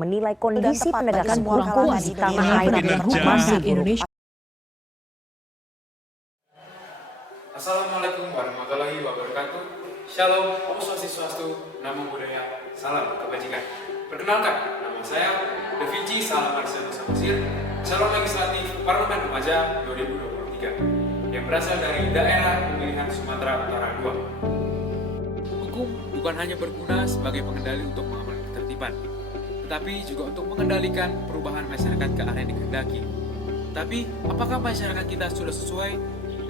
menilai kondisi tepat bagi penegakan semua hukum kalangan di di tanah dunia. air masih buruk. Indonesia. Assalamualaikum warahmatullahi wabarakatuh. Shalom, Om Swastiastu, Namo Buddhaya, Salam Kebajikan. Perkenalkan, nama saya Da Vinci Salam Marcelus Samosir, calon legislatif Parlemen Remaja 2023 yang berasal dari daerah pemilihan Sumatera Utara 2. Hukum bukan hanya berguna sebagai pengendali untuk mengamankan ketertiban, tetapi juga untuk mengendalikan perubahan masyarakat ke arah yang dikehendaki. Tapi, apakah masyarakat kita sudah sesuai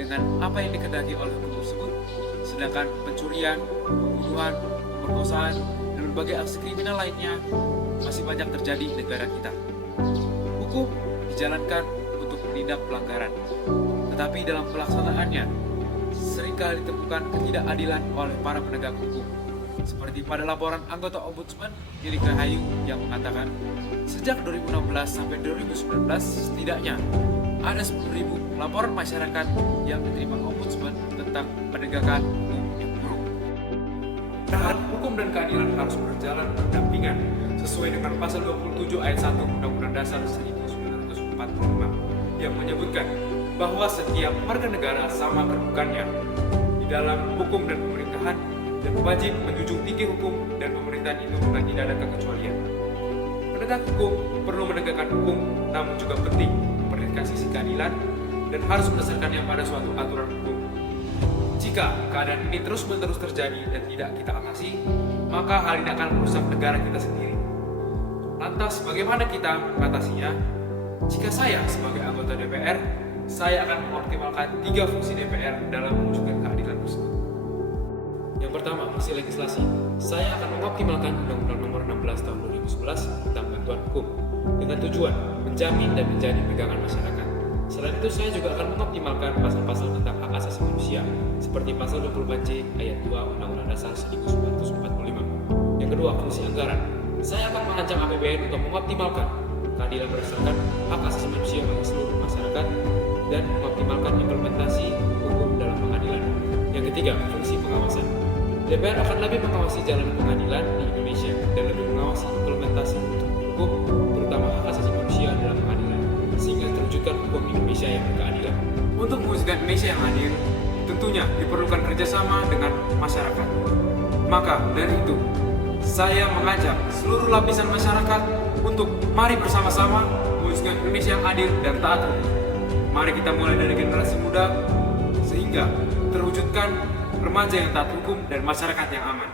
dengan apa yang dikehendaki oleh hukum tersebut? Sedangkan pencurian, pembunuhan, pemerkosaan, dan berbagai aksi kriminal lainnya masih banyak terjadi di negara kita. Hukum dijalankan untuk menindak pelanggaran, tetapi dalam pelaksanaannya seringkali ditemukan ketidakadilan oleh para penegak hukum. Seperti pada laporan anggota Ombudsman Lili Rahayu yang mengatakan, sejak 2016 sampai 2019 setidaknya ada 10.000 laporan masyarakat yang diterima Ombudsman tentang penegakan hukum yang buruk. Hukum dan keadilan harus berjalan berdampingan sesuai dengan pasal 27 ayat 1 Undang-Undang Dasar 1945 yang menyebutkan bahwa setiap warga negara sama kedudukannya di dalam hukum dan pemerintahan dan wajib menjunjung tinggi hukum dan pemerintahan itu dengan tidak ada kekecualian. Penegak hukum perlu menegakkan hukum, namun juga penting memperlihatkan sisi keadilan dan harus berdasarkannya pada suatu aturan hukum. Jika keadaan ini terus-menerus terjadi dan tidak kita atasi, maka hal ini akan merusak negara kita sendiri. Lantas, bagaimana kita mengatasinya? Jika saya sebagai anggota DPR, saya akan mengoptimalkan 3 fungsi DPR dalam mewujudkan keadilan tersebut. Yang pertama, fungsi legislasi. Saya akan mengoptimalkan Undang-Undang Nomor 16 Tahun 2011 tentang bantuan hukum dengan tujuan menjamin dan menjadi pegangan masyarakat. Selain itu, saya juga akan mengoptimalkan pasal-pasal tentang hak asasi manusia seperti pasal 24C ayat 2 Undang-Undang Dasar 1945. Yang kedua, fungsi anggaran. Saya akan merancang APBN untuk mengoptimalkan keadilan berdasarkan hak asasi manusia bagi seluruh masyarakat dan mengoptimalkan implementasi hukum dalam pengadilan. Yang ketiga, fungsi pengawasan. DPR akan lebih mengawasi jalan pengadilan di Indonesia dan lebih mengawasi implementasi hukum, terutama hak asasi manusia dalam pengadilan, sehingga terwujudkan hukum Indonesia yang berkeadilan. Untuk mewujudkan Indonesia yang adil, tentunya diperlukan kerjasama dengan masyarakat. Maka dari itu, saya mengajak seluruh lapisan masyarakat untuk mari bersama-sama mewujudkan Indonesia yang adil dan taat hukum. Mari kita mulai dari generasi muda, sehingga terwujudkan remaja yang taat hukum dan masyarakat yang aman.